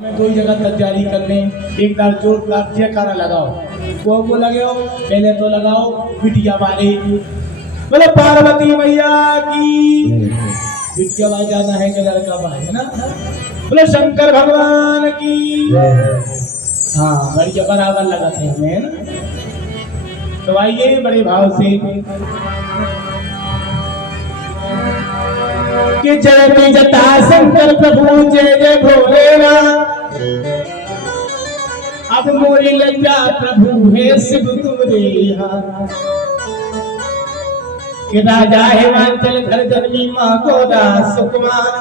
मैं कोई जगह तैयारी करने एक बार जोरदार जयकारा लगाओ। को लगाओ पहले तो लगाओ बिटिया वाले बोले पार्वती मैया की। बिटिया भाई जाना है कि लड़का भाई है ना। बोले शंकर भगवान की। हाँ बढ़िया बराबर लगाते हैं हमें है ना। तो आइए बड़े भाव से कि जय जटा शंकर प्रभु जय जय भोलेनाथ। अब मोरी लज्जा प्रभु है शिव तुमरे यहाँ। कि राजा हिमाचल घर जन्मी माँ गोदा सुकुमार।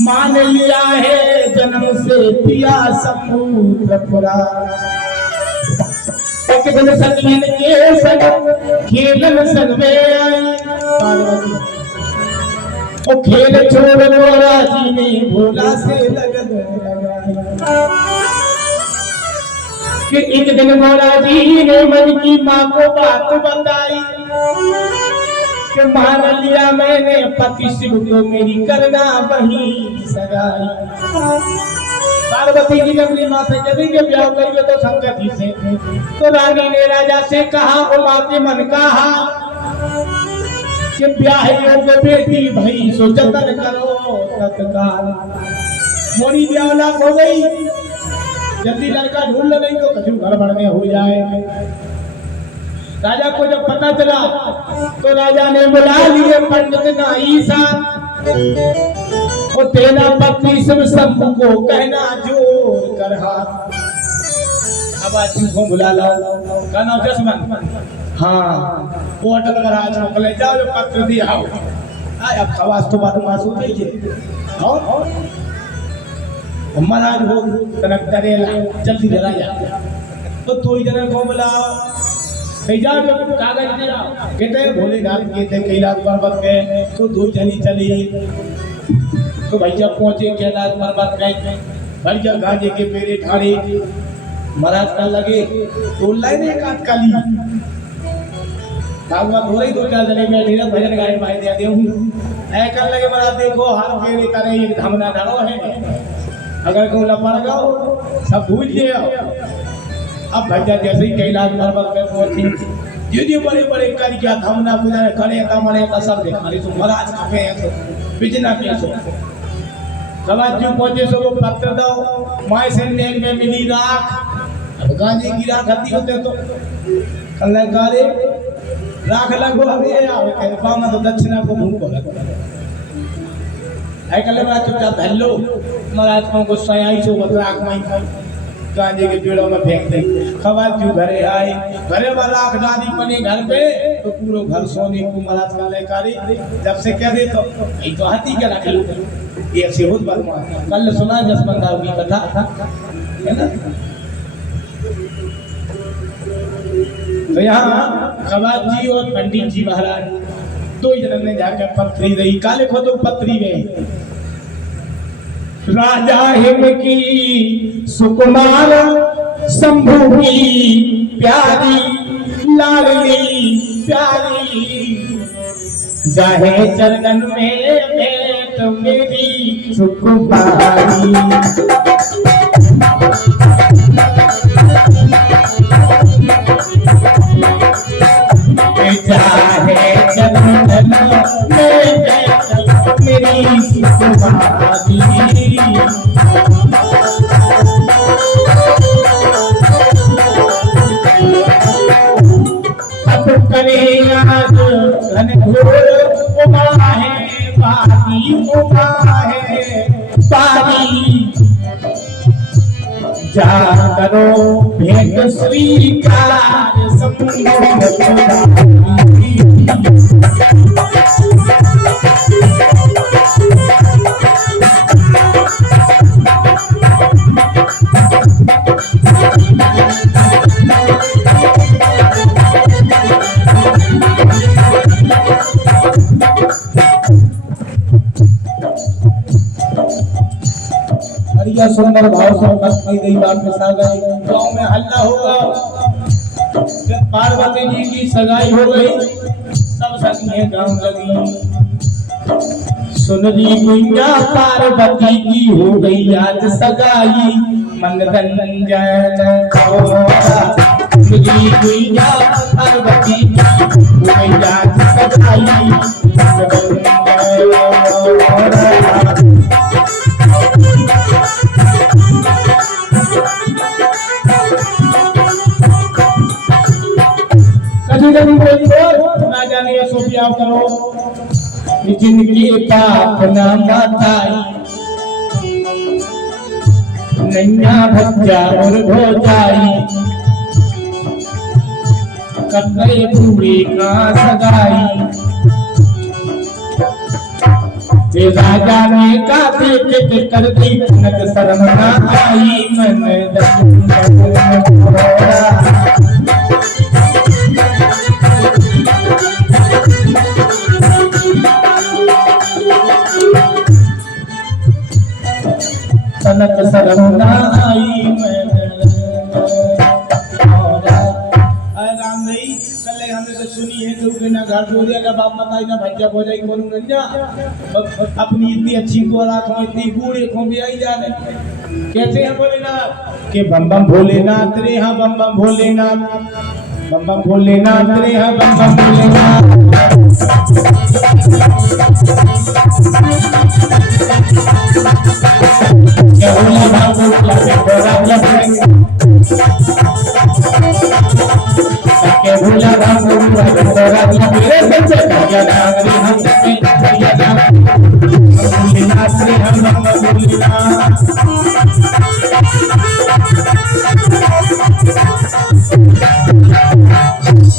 मान लिया है जन्म से पिया समुद्र पुरा। एक दिन सखियन के संग खेलन संग में आई पार्वती। ओ खेल छोड़ मोरा जी ने भोला से लगन लगाई। कि एक दिन मोरा जी ने मन की माँ को बात बताई। कि मान लिया मैंने पति शिव को मेरी करना वही सगाई। पार्वती जी ने अपनी माँ से कभी के ब्याह करिए तो शंकर जी से। तो रानी ने राजा से कहा वो माँ के मन कहा कि ब्याह योग बेटी भाई सो जतन करो तत्काल। मोरी ब्याह हो गई जल्दी लड़का ढूंढ ले नहीं तो कछु गड़बड़ में हो जाए। राजा को जब पता चला तो राजा ने बुला लिए पंडित नाईसा। और तेरा पति शिव शंभु को कहना जोर कर हाथ। अब आज तुमको बुला लाओ कहना जसमन। हाँ वो अटल महाराज को ले जाओ पत्र दिया आय अब खवास तो बात मासू दीजिए। और महाराज हो तनक करेला जल्दी जरा जा। तो तू इधर को बुलाओ जाओ जो कागज दे आओ। कहते भोलेनाथ के थे कैलाश पर्वत के तो दो जनी चली। तो भैया पहुंचे कैलाश पर्वत गए भैया गांजे के पेड़े ठाड़े। महाराज का लगे तो लाइन एक आध काली भागवत हो रही। दो चार जने बैठे भजन गाय माई दे हूँ ऐ कर लगे महाराज देखो हाथ फेरे करे एक धमना धड़ो है। अगर को लपड़ गओ सब भूल गए। अब भैया जैसे ही कैलाश पर्वत में पहुंचे ये बड़े बड़े कर क्या धमना गुजरे करे कमरे का सब देखा रही। तो महाराज का पे तो बिजना पे सो समाज जो पहुंचे सो वो पत्र दो माय से नेक में मिली राख। अब गांजे की राख हती होते तो कल्लाकारे राख लगो अभी आवे के पामा तो दक्षिणा को मुंह को लगा है कले बड़ा चुपचाप धल्लो। महाराज को गुस्सा आई सो बदला आंख माई गांजे के पेड़ों में फेंक दे। खबर क्यों घरे आए घरे वाला आंख डाली बने घर पे तो पूरा घर सोने को महाराज का लेकारी जब से कह दे तो ये तो हाथी के रख लो। ये ऐसे बहुत बदमाश कल सुना जसमंदा की कथा है ना। तो यहाँ खवात जी और पंडित जी महाराज दो जन ने जाकर पत्री दी। काले खो तो पत्री में राजा हिम की सुकुमार शंभु की प्यारी लाडली प्यारी। जाहे चरणन में भेंट मेरी सुकुमारी। जाहे चरणन में भेंट मेरी सुकुमारी। अब करे याद घनघोर उमा है पारी उमा है पारी। जा करो भेंट स्वीकार समुद्र सुंदर भाव से पत्नी गई वापस आ गए। गाँव में हल्ला होगा जब पार्वती जी की सगाई हो गई सब सखियां गाँव लगी। सुनरी गुइया पार्वती की हो गई आज सगाई मन रंजन खोरा। सुनरी गुइया पार्वती की हो गई आज सगाई मन रंजन खोरा। ना जाने सो प्यार करो जिनके पाप न माताई नैया भज्जा और हो जाई कतई पूरी का सगाई। राजा ने का देख कर दी नक शर्म न आई मन तनक शर्म न आई राम नहीं कल हमने तो सुनी है तो बिना घर बोलिया का बाप मताई ना भज्जा हो जाएगी बोलूं गंजा अपनी इतनी अच्छी को रात में इतनी बूढ़े को भी आई जा रहे कैसे हैं भोलेनाथ के बम बम भोलेनाथ रे हाँ बम बम भोलेनाथ बम बम भोलेनाथ रे हाँ बम बम भोलेनाथ। भोला राम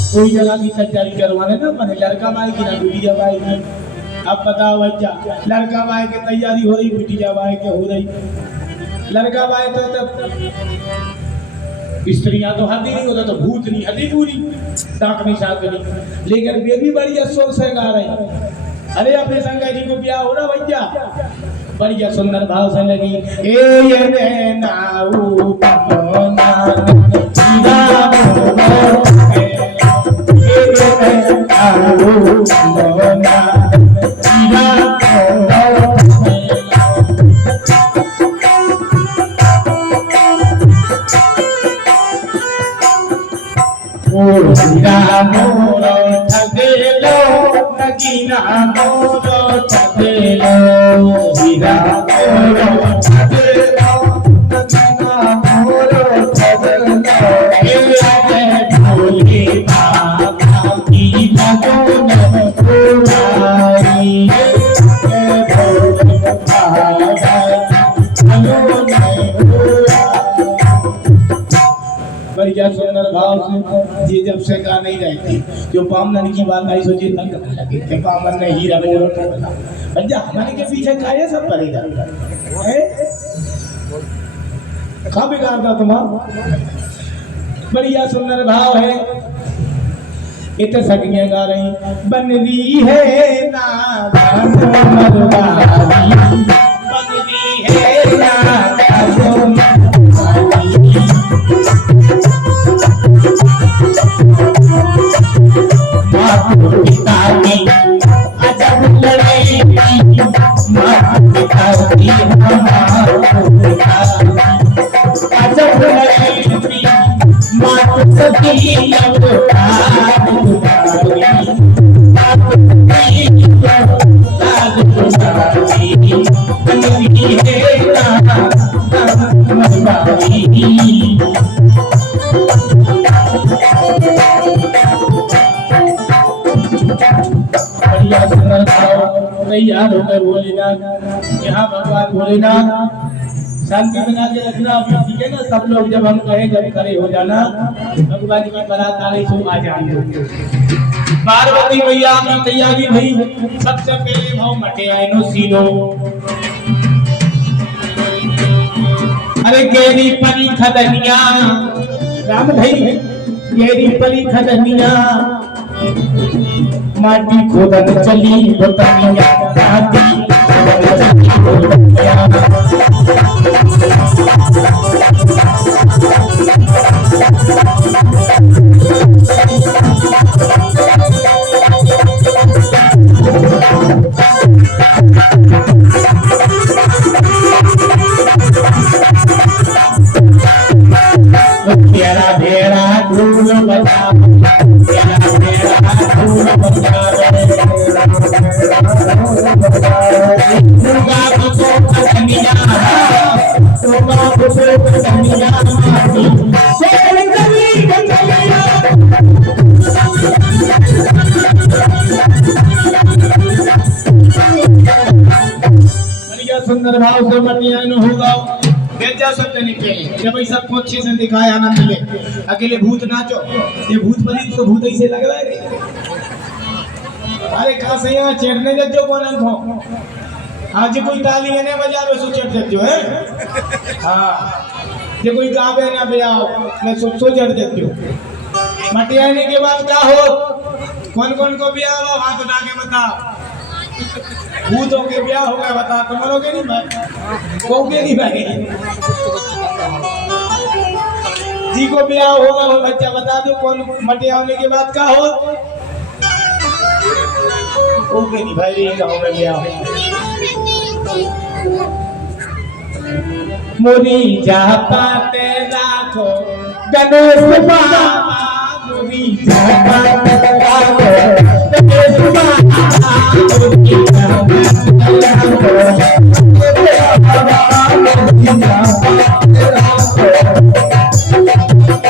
कोई जगह की कचहरी करवाने ना मैंने लड़का माई की ना बिटिया माई की। अब बताओ बच्चा लड़का माई की तैयारी हो रही बिटिया माई के हो रही। लड़का माई तो स्त्रियां तो हदी नहीं होता तो भूत नहीं हदी पूरी दांत नहीं साथ नहीं लेकिन बेबी बढ़िया शोर से गा रही। अरे अपने संगा जी को ब्याह हो रहा भैया बढ़िया सुंदर भाव से लगी ए ये नाऊ पवना जीवा हीरा मोरो ठगेलो नगीना मोरो ठगेलो हीरा मोरो ठगेलो नगीना मोरो ठगेलो हे आगे भोले बाबा की लगन पुराई हे भोले बाबा बढ़िया सुंदर भाव से ये जब से गा नहीं रहती जो पामन की बात नहीं सोची तंग करने लगे कि पामन ने हीरा मोरो ठगला भैया हमारे के पीछे काहे सब पड़ेगा है कहाँ बिगाड़ता तुम्हारा बढ़िया सुंदर भाव है। इतने सखियां गा रही बन रही है ना मरवारी बन रही है ना पिता की अजब लड़ाई अजब लड़ाई मात सती तैयार होकर भोलेनाथ यहाँ भगवान भोलेनाथ शांति बना के रखना ठीक है ना। सब लोग जब हम कहें जब खड़े हो जाना भगवान की बारात आ रही सो आ जाएंगे। पार्वती मैया की तैयारी भई सबसे पहले भाव मटे आए नो सीनो अरे गेरी परी खदनिया राम भाई गेरी परी खदनिया माटी खोदन चली बतनिया माटी खोदन चली बतनिया सनिया माटी सोन कली गंगैया बढ़िया सुंदर भाव से मटिया न होगा बेजा शब्द निकले जब ऐसा अच्छे से दिखाए आनंद ले अकेले भूत नाचो ये भूत बनी तो भूत ऐसे लग रहा है अरे कहां से यहाँ चढ़ने दे जो कौन हो आज कोई ताली है ना बजावे सो चढ़ देते है हां ये कोई गावे ना बजाओ मैं सो चढ़ देती हूं मटिया आने के बाद क्या हो कौन कौन को ब्याह हो हाथ उठा के बताओ भूतों के ब्याह होगा बता तुम्हारों के नहीं भाई को के नहीं भाई जी को ब्याह होगा वो बच्चा बता दो कौन मटिया होने के बाद क्या हो को के नहीं भाई गांव में ब्याह मोरी जाता तेरा को गणेश बाबा मोरी जाता तेरा को गणेश बाबा मोरी जाता तेरा को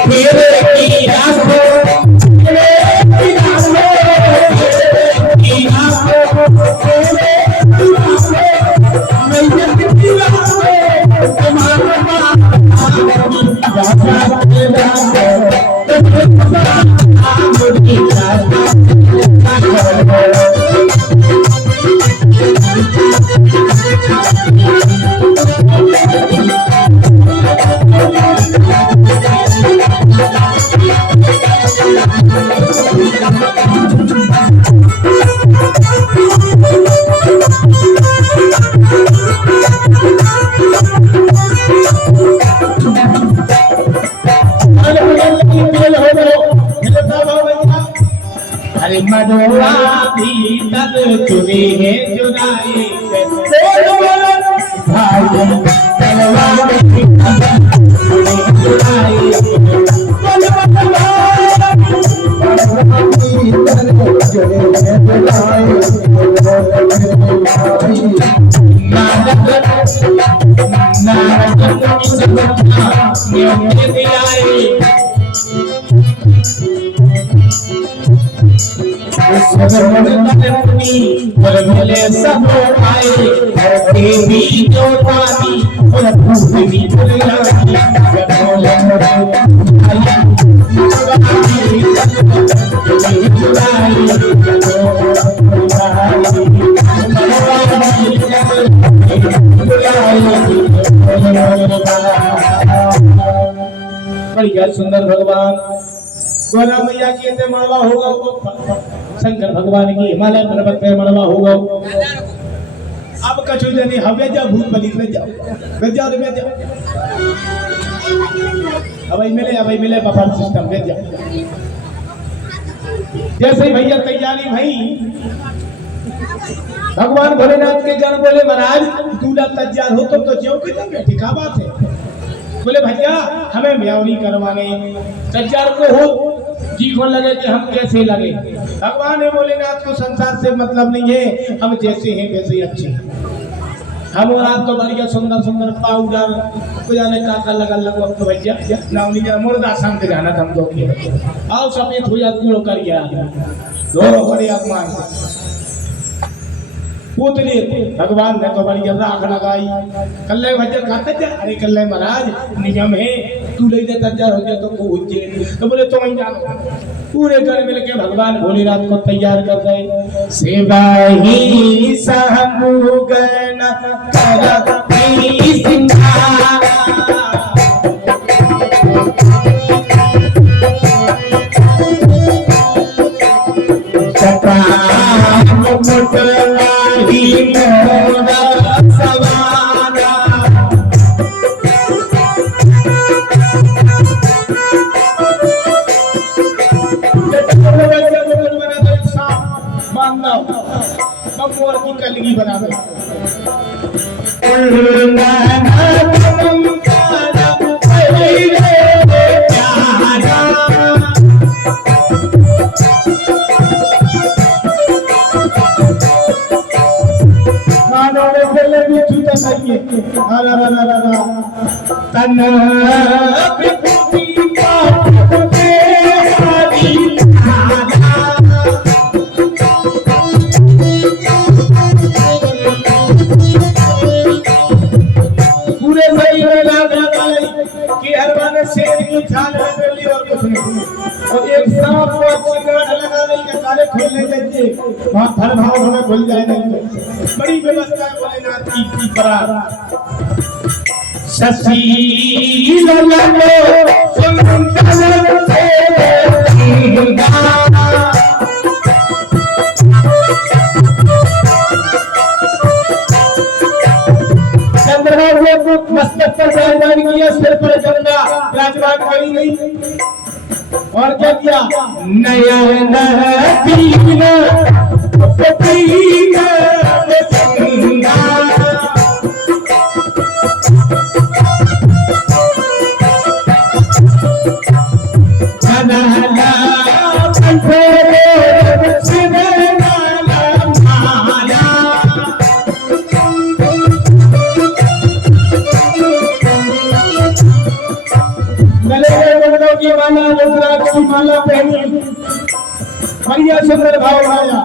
मेरे की राखो अरे मनोरा भीतर चुने हैं जुदाई भाई तलवार मिले सब आए देवी जो पानी और भूमि बढ़िया सुंदर भगवान गोरा मैया के मड़वा होगा शंकर भगवान की हिमालय पर्वत पे मड़वा होगा अब कछु जने हवे जा भूत बलि में जाओ में जाओ अबई मिले बफर सिस्टम में जाओ जैसे ही भैया तैयारी भाई भगवान भोलेनाथ के जन बोले महाराज दूल्हा तैयार हो तो जो की तब बैठी का बात है बोले भैया हमें ब्याह करवाने तैयार को हो जी को लगे कि हम कैसे लगे भगवान ने भोलेनाथ को संसार से मतलब नहीं है हम जैसे हैं वैसे ही अच्छे हैं हम और आप तो बढ़िया सुंदर सुंदर पाउडर को जाने का लगा लगो अब तो भैया नाम नहीं जाना मुर्दा शाम के जाना था हम दो आओ सफेद हो जाती हो कर गया दोनों बड़े आत्मा पूतली भगवान ने तो बढ़िया राख लगाई कल्ले भजन खाते थे अरे कल्ले महाराज नियम है तू ले दे तैयार हो गया तो को उज्जे तो बोले तुम ही जानो पूरे घर मिल के भगवान भोलेनाथ को तैयार कर गए सेवाही सहमुगन करती सिंगार कलगी बना तन विभूति पाप के हरी पूरे शरीर में लाल कि हर बार शेर की छाल है पहली और कुछ नहीं, और एक सांप को अच्छी गांठ लगा नहीं के काले खोलने चाहिए वहां धर भाव हमें भूल जाए नहीं। बड़ी व्यवस्था है भोलेनाथ की परार शशि ललो सुंदर मस्तक पर राजधानी किया, सिर पर गंगा राजबाग करी गई, और क्या किया नयन पीना पीना की माला रुद्राक्ष की माला पहनी, बढ़िया सुंदर भाव आया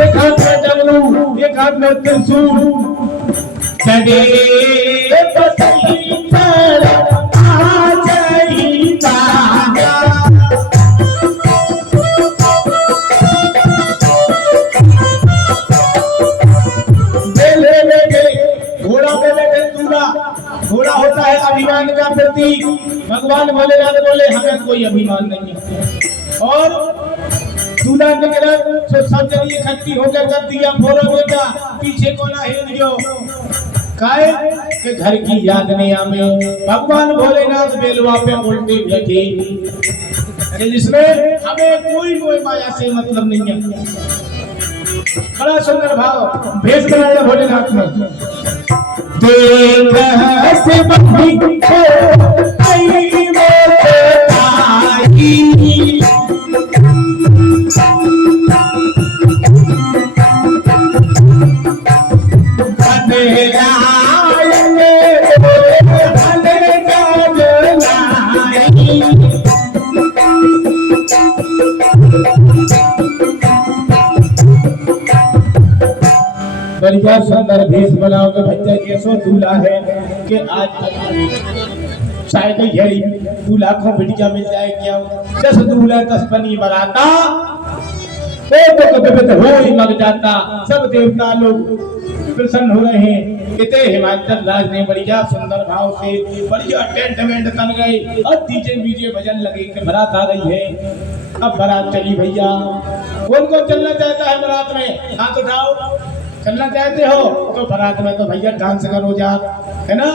एक हाथ में डमरू एक हाथ में त्रिशूल चढ़े घोड़ा होता है अभिमान का प्रतीक। भगवान भोलेनाथ बोले हमें कोई अभिमान नहीं है, और दूल्हा निकला तो सब जन इकट्ठी होकर कर दिया फोरो बेटा पीछे को ना हिल दियो काहे के घर की याद नहीं आवे। भगवान भोलेनाथ बेलवा पे उल्टे बैठे, अरे जिसमें हमें कोई माया से मतलब नहीं है। बड़ा सुंदर भाव भेष बनाया भोलेनाथ ने। देख से बंदी को आई मोते आई, बढ़िया सुंदर भेष बनाओ के बच्चा कैसो दूल्हा है कि आज शायद यही दूल्हा को बिटिया मिल जाए क्या 10 दूल्हा 10 बनी बराता तो कभी हो ही मग जाता। सब देवता लोग प्रसन्न हो रहे हैं। इतने हिमाचल राज ने बढ़िया सुंदर भाव से बढ़िया टेंट वेंट तन गए, अब डीजे बीजे भजन लगे कि बारात आ गई है। अब बारात चली भैया, उनको चलना चाहता है बारात में हाथ उठाओ, चलना चाहते हो तो बारात में तो भैया डांस करो जा, है ना,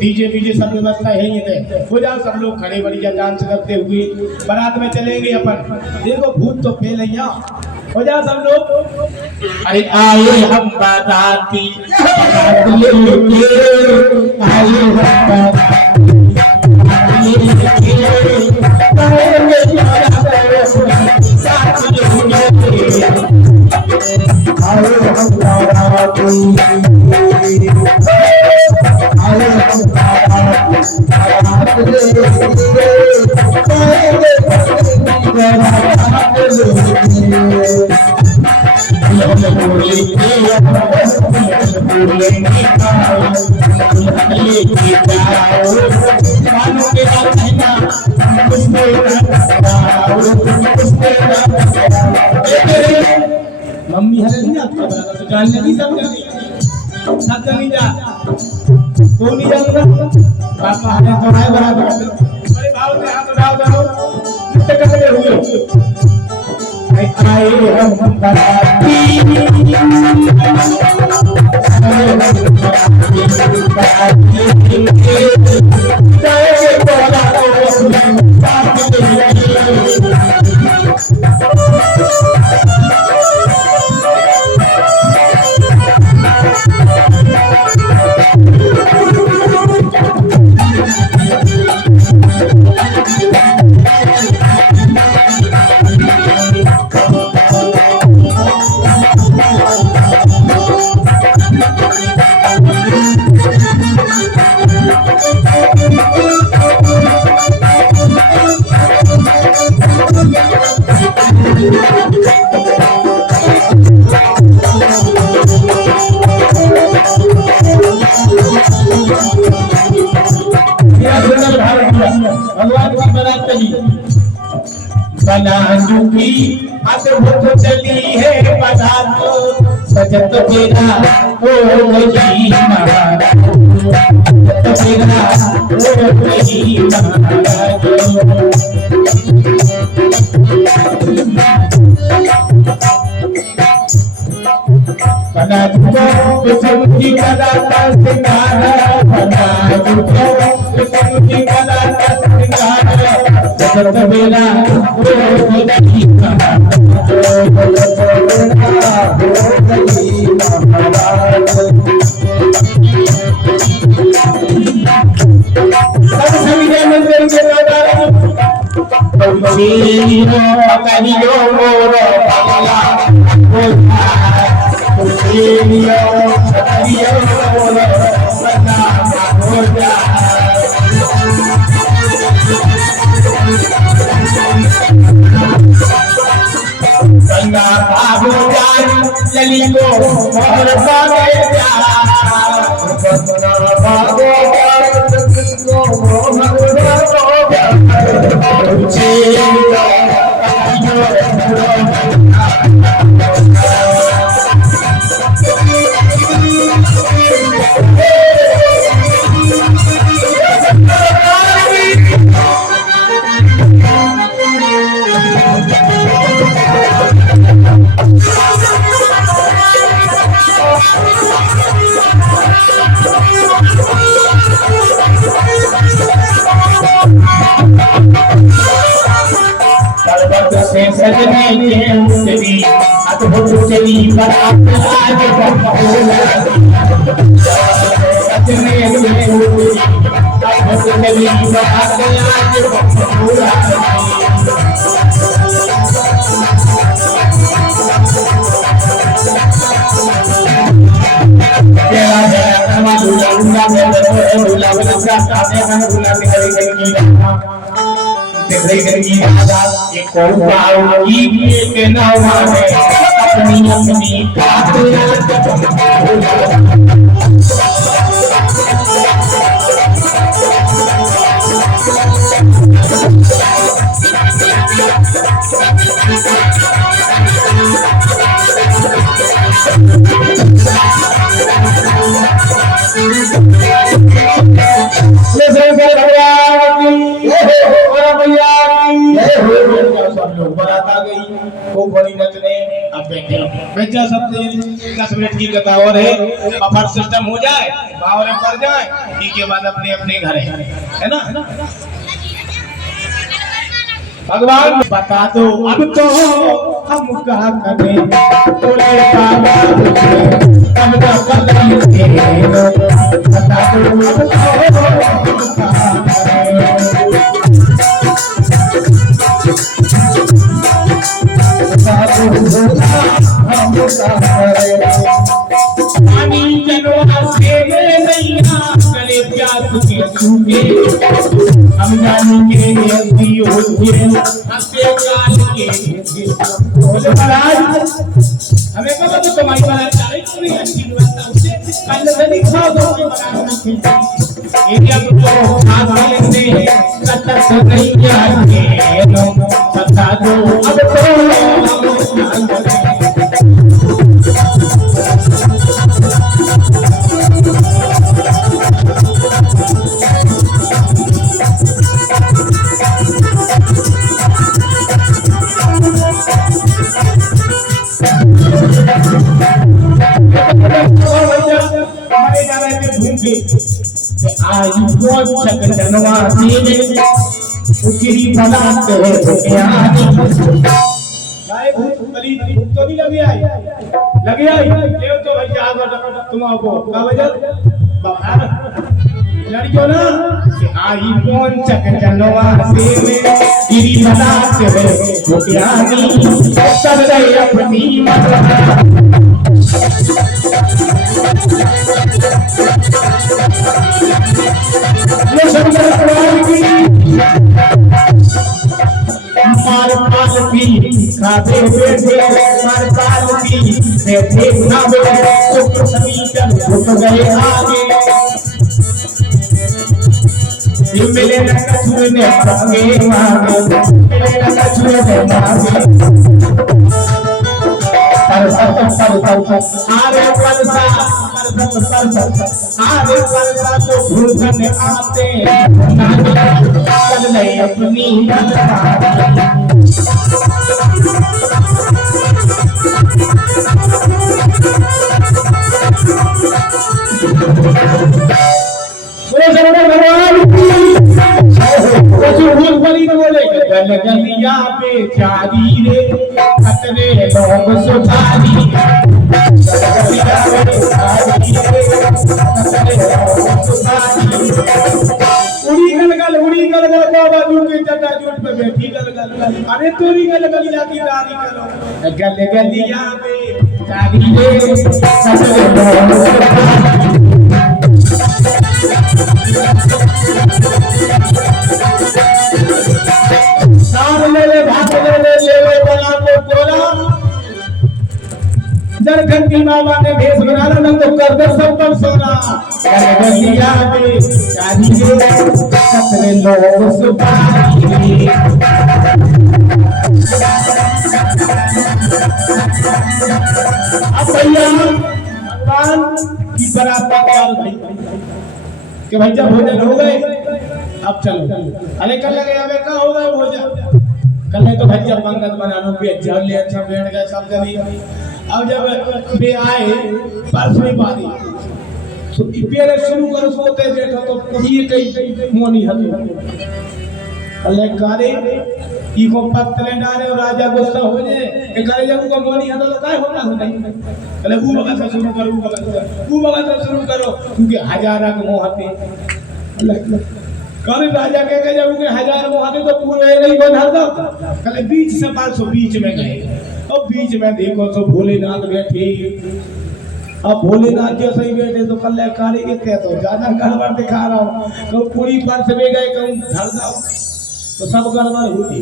डीजे बीजे सब व्यवस्था है ही थे, हो जाओ सब लोग खड़े बढ़िया डांस करते हुए बारात में चलेंगे अपन। देखो भूत तो फेल है, हो जाओ सब लोग। अरे आए हम बाराती मम्मी हरे नहीं आपका तो जान नहीं सब नहीं जा तो नहीं जानता पापा हरे तो है बराबर बड़े भाव से हाथ उठाओ जाओ नृत्य करते हुए आए हम बाराती भगवान की बारात चली बनाजू की अद्भुत चली है बारात सजत तेरा हो गई महाराज तेरा हो गई महाराज बनाजू को समुझी कला का सिंगार बनाजू को समुझी कला का सिंगार सजत तेरा हो गई महाराज चली को मोहर पावे सजने के मुझे अद्भुत चली बारात आज बहुला सजने के मुझे अद्भुत चली बारात आज बहुला तेरा तेरा कमा दूला दूला में दूला बलसा काने में दूला में करेगी की राजा एक कौवाओं की के नावा में अपनी अपनी बात बेचा सब 10 मिनट की कथा और है अफर सिस्टम हो जाए बावले पड़ जाए ठीक के बाद अपने अपने घर है ना भगवान बता दो अब तो हम क्या करें तोरे बाबा तब तक बता दो अब तो पानी जनवा से नैया गले प्यास के सूखे हम जानेंगे अभी होते हंसे काल के बोले महाराज हमें कब तो तुम्हारी बात चाहे पूरी अच्छी व्यवस्था उसे कल नहीं खाओ दो एरिया को हाथ लेते कतर से नहीं जाएंगे बता दो अब तो आज बहुत शक्ल जनवा सीने उकरी बनाते हैं यानी गाय भूत कली तो नहीं लगी आई ले तो भाई जाग तुम आओ का वजह बाहर लड़कियों ना कि आई कौन चक जनवा सीने गिरी बनाते हैं यानी सब रहे अपनी मत मार पालकी खाते बैठे मार पालकी बैठे ना बैठे सुख समीचन उठ गए आगे मिले न कछुए ने मांगे मांगे मिले न कछुए ने मांगे आरे परसा आरे परसा तो भूषण आते कल नहीं अपनी गलिया पे चारी रे खतरे लोग सुधारी गलिया पे चारी रे खतरे लोग सुधारी उड़ी गल बाबू के चटा चोट पे बैठी गल अरे तोरी गल गलिया की दारी करो गलिया पे चारी रे खतरे लोग सुधारी जरखंडी मामा ने भेष बना लो तो कर दो सब पर सोना गलिया पे चारी रे खतरे लोग सुधारी अब भैया भगवान की तरह भाई कि भैया भोजन हो गए अब चलो अरे कल लगे हमें क्या हो गए भोजन कल तो भैया पंगत बना लो पे जल ले अच्छा बैठ गए सब जनी अब जब वे आए परसों बारी तो पेरे शुरू कर सोते बैठो तो ये कई मोनी हती अल्लाह करे ई को पत्तले डाले और राजा गुस्सा हो जाए कि करे जब को मोनी हतो तो काय होना नहीं अल्लाह वो बगा शुरू करो वो बगा शुरू करो क्योंकि हजारा के मोह हते अल्लाह करे राजा के जब के हजार मोह हते तो पूरे नहीं बना दो कले बीच से 500 बीच में गए अब बीच में देखो तो भोलेनाथ बैठे अब भोलेनाथ जैसे ही बैठे तो कल्याणकारी के तो ज्यादा गड़बड़ दिखा रहा हूँ कहूँ पूरी पर्स में गए कहूँ धर जाओ तो सब गड़बड़ होती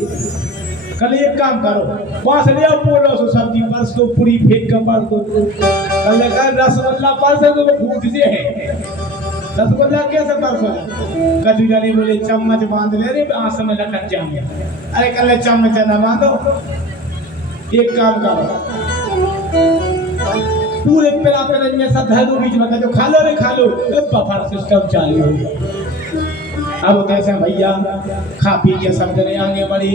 कल एक काम करो पास ले आओ बोलो सो सब्जी पर्स को पूरी फेंक कर पर्स को कल्याण रसगुल्ला पर्स है तो फूट से है रसगुल्ला कैसे पर्स हो जाए कचू जानी बोले चम्मच बांध ले रे आंस में लटक जाएंगे अरे कल चम्मच न बांधो एक काम करो पूरे पेरा पेरा में सब धर दो बीच में जो खा लो रे खा लो बफर सिस्टम चालू हो अब कैसे भैया खा पी के सब जने आगे बढ़ी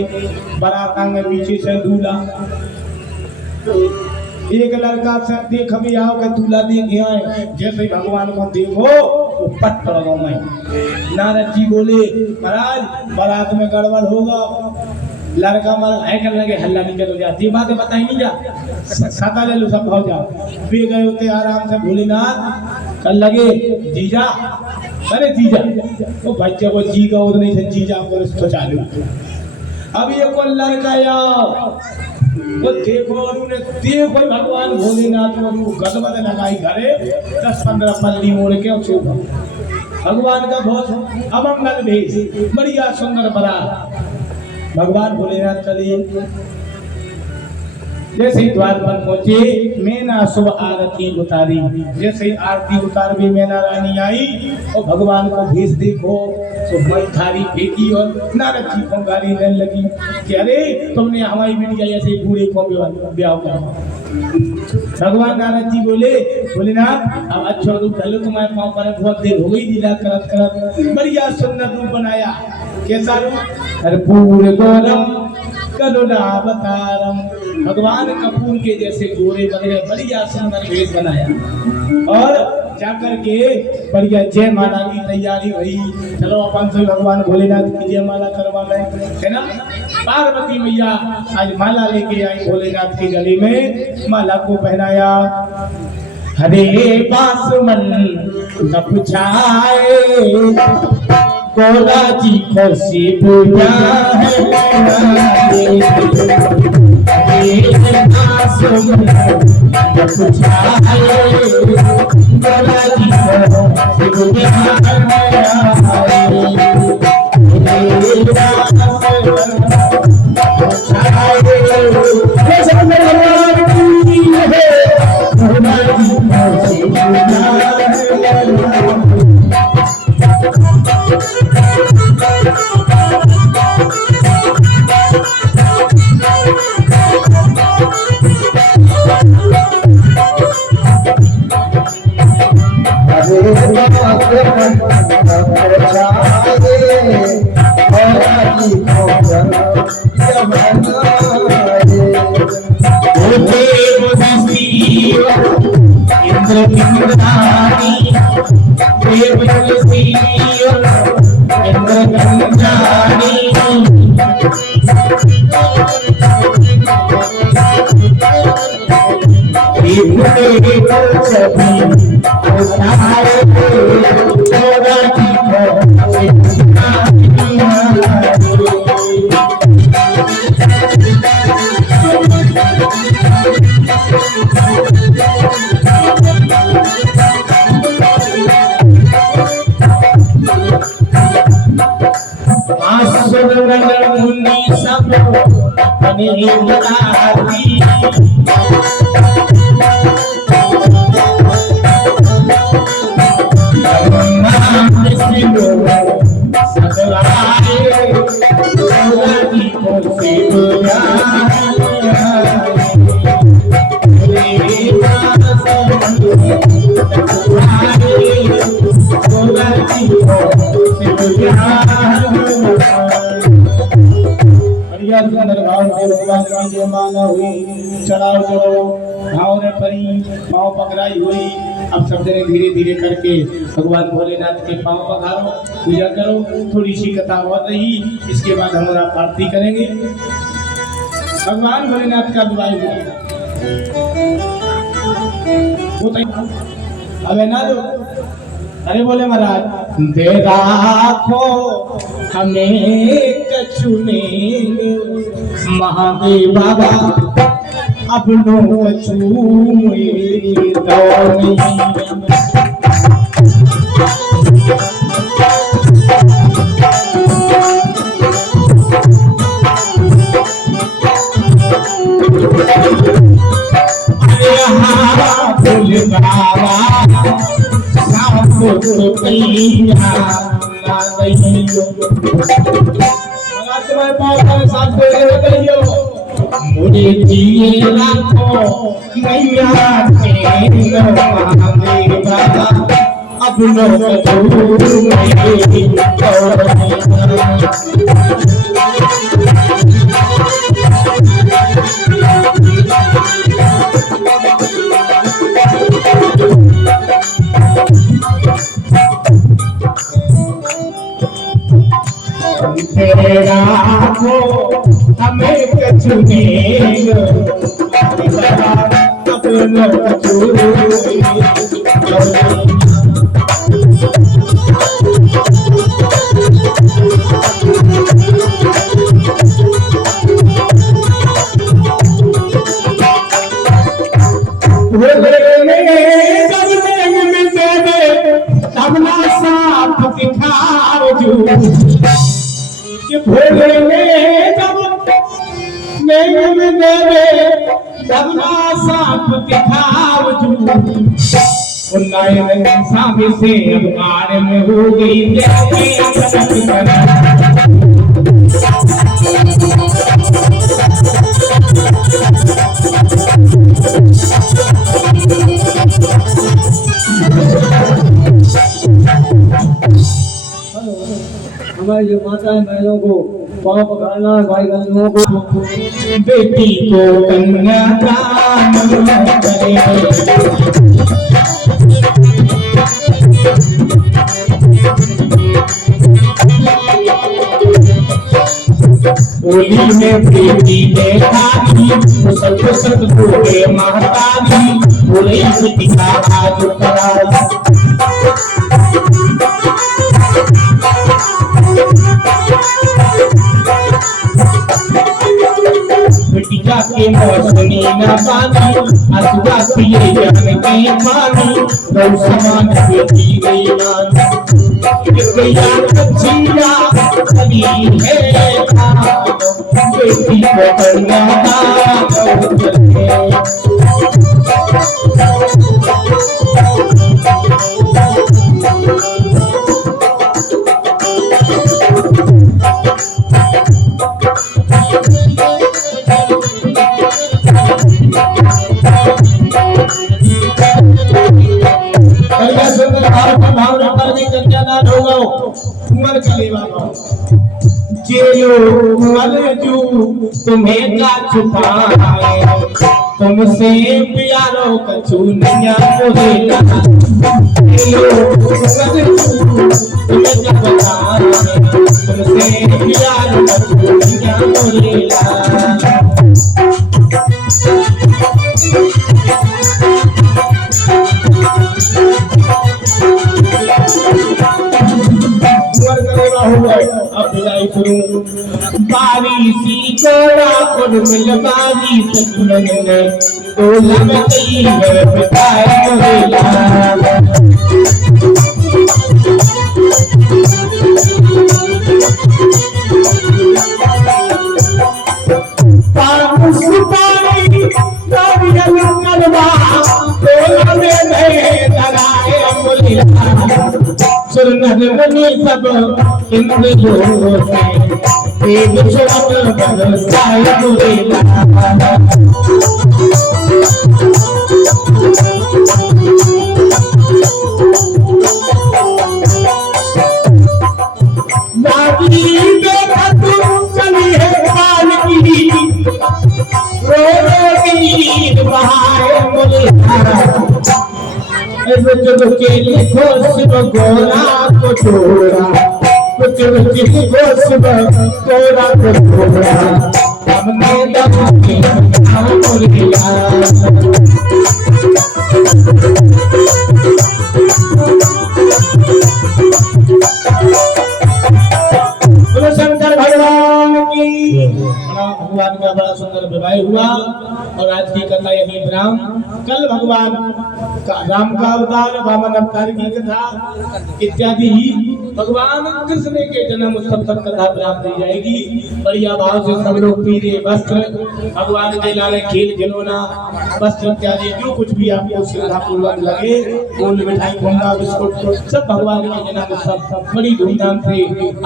बारात आगे पीछे से दूल्हा एक लड़का से देख भी आओ के दूल्हा देख आए जैसे भगवान को देखो तो पट पड़ो मैं नारद जी बोले महाराज बारात में गड़बड़ होगा लड़का मार है कर लगे हल्ला नहीं चलो जाती बातें बताई नहीं जा साता ले लो सब भाव जाओ वे गए होते आराम से भोलेनाथ कर लगे जीजा अरे जीजा वो बच्चे को जी का उधर नहीं थे जीजा को तो चालू अब ये को लड़का आओ वो देखो और उन्हें देखो भगवान भोलेनाथ और गदबद लगाई घरे 10-15 पल्ली मोड़ के और शोभा भगवान का बहुत अमंगल भेष बढ़िया सुंदर बारात भगवान भोलेनाथ चलिए जैसे द्वार पर पहुंचे मैना शुभ आरती उतारी जैसे ही आरती उतार भी मैना रानी आई और भगवान को भेष देखो तो मई थारी फेंकी और नारद जी को गाली देने लगी कि अरे तुमने हमारी बिटिया ऐसे बूढ़े को ब्याह करा भगवान नारद जी बोले भोलेनाथ अब अच्छा रूप ढलो तुम्हारे पाँव पर बहुत देर हो गई लीला करत करत बढ़िया सुंदर रूप बनाया कैसा रूप कर्पूर गौरम करुणावतारम भगवान कपूर के जैसे गोरे बने बढ़िया सुंदर भेष बनाया और जाकर के बढ़िया जय माला की तैयारी हुई चलो अपन से भगवान भोलेनाथ की जय माला करवा गए है ना पार्वती मैया आज माला लेके आई भोलेनाथ के गले में माला को पहनाया हरे बासमन न पुछाए गोला जी को सी पूजा है बासमन न पुछाए गोला जी को सी पूजा है चढ़ाओ चढ़ो भाव ने परी पाँव पकड़ाई हुई। अब सब जने धीरे धीरे करके भगवान भोलेनाथ के पाँव पखारो, पूजा करो। थोड़ी सी कथा और रही, इसके बाद हमारा आरती करेंगे। भगवान भोलेनाथ का विवाह हुआ। अबे ना दो, अरे बोले महाराज दे राखो हमें कछुने महादेव बाबा अपनो कछु मेरी दौनी। मुझे जिए लाखो मैया अपनो हमें कछुने अपनो भोले ने जब मेरे दबना साप दिखाव उन्नायन सामने से अब आड़ में हो गई हमारी जो माता बहनों को पाँव पकड़ना, भाई बहनों को बेटी को कन्या दान करे। होली में बेटी बेटी सत भोगे महतारी बोले टिका आज करा। टीका के मौसमी न पानी अथवा पिए जान के पानी गौ समान बेटी गई मान गैया कछिया कभी है बेटी को कन्या ये लोग मरजू तुम्हें का छुपाए तुमसे प्यारो कछु नया मोहेला ये लोग मरजू तुम्हें का बताए तुमसे प्यारो कछु नया मोहेला बारिशी कोड़ा कुल मिल बारी सकुलन तो लग गई है पिताए मोहेला पामुस पानी काबिल करवा तो लगे गए दराए मोहेला सुरनर मुनि सब इंद्रियों से एक छोड़ बरसाए मोहेला बाकी देखा तू चली है पालकी रो नीर बहाए मोहेला रुक के लिखो शिव गोरा को छोड़ा रुक के लिखो शिव गोरा को छोड़ा हमने दम के नाम मोहेला शंकर भगवान की भगवान का बड़ा सुंदर विवाह हुआ और आज की कथा यही विराम। कल भगवान राम का अवतार वामन अवतार की कथा इत्यादि भगवान कृष्ण के जन्म उत्सव तक कथा प्राप्त दी जाएगी। बढ़िया भाव से सब लोग पीले वस्त्र भगवान के लाने खेल खिलौना वस्त्र इत्यादि जो कुछ भी आपको श्रद्धा पूर्वक लगे फूल मिठाई खोंगा बिस्कुट सब भगवान के जन्म उत्सव बड़ी धूमधाम से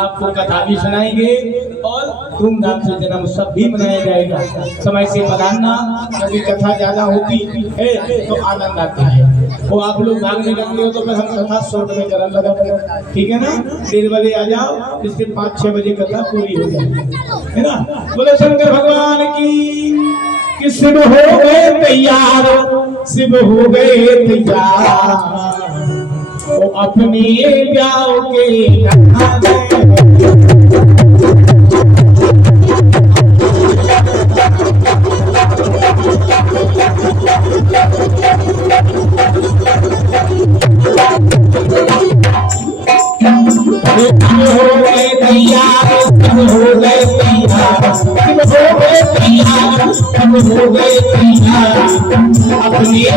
आपको कथा भी सुनाएंगे और धूमधाम से जन्म उत्सव भी मनाया जाएगा। समय से पधारना, यदि कथा ज्यादा होती है तो आनंद आता है। वो आप लोग भागने लगते हो तो फिर हम कथा शॉर्ट में करने लगा, ठीक है ना। 3 बजे आ जाओ, इससे 5-6 बजे कथा पूरी हो जाएगी, है ना। बोले शंकर भगवान की कि शिव हो गए तैयार, शिव हो गए तैयार, वो अपनी ब्याह के अपनी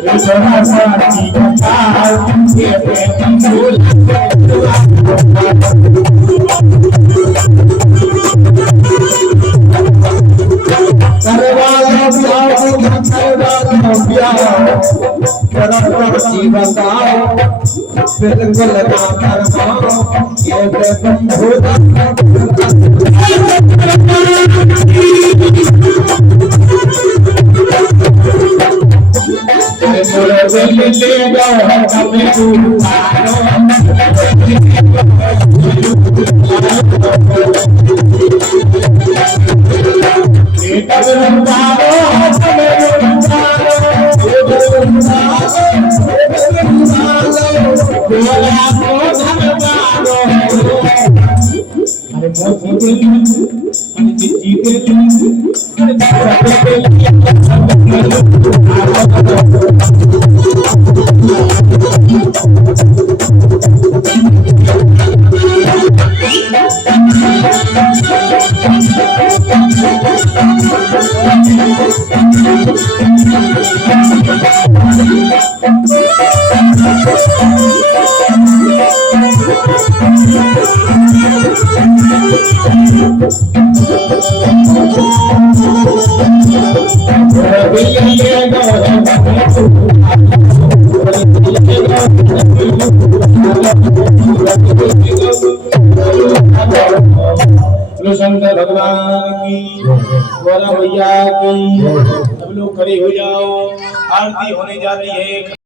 थोड़ा साची बताओ ये प्रेम फूल बताओ बिल्कुल ये प्रेम शंकर भगवान की, गोरा भैया की, सब लोग खड़े हो जाओ, आरती होने जा रही है।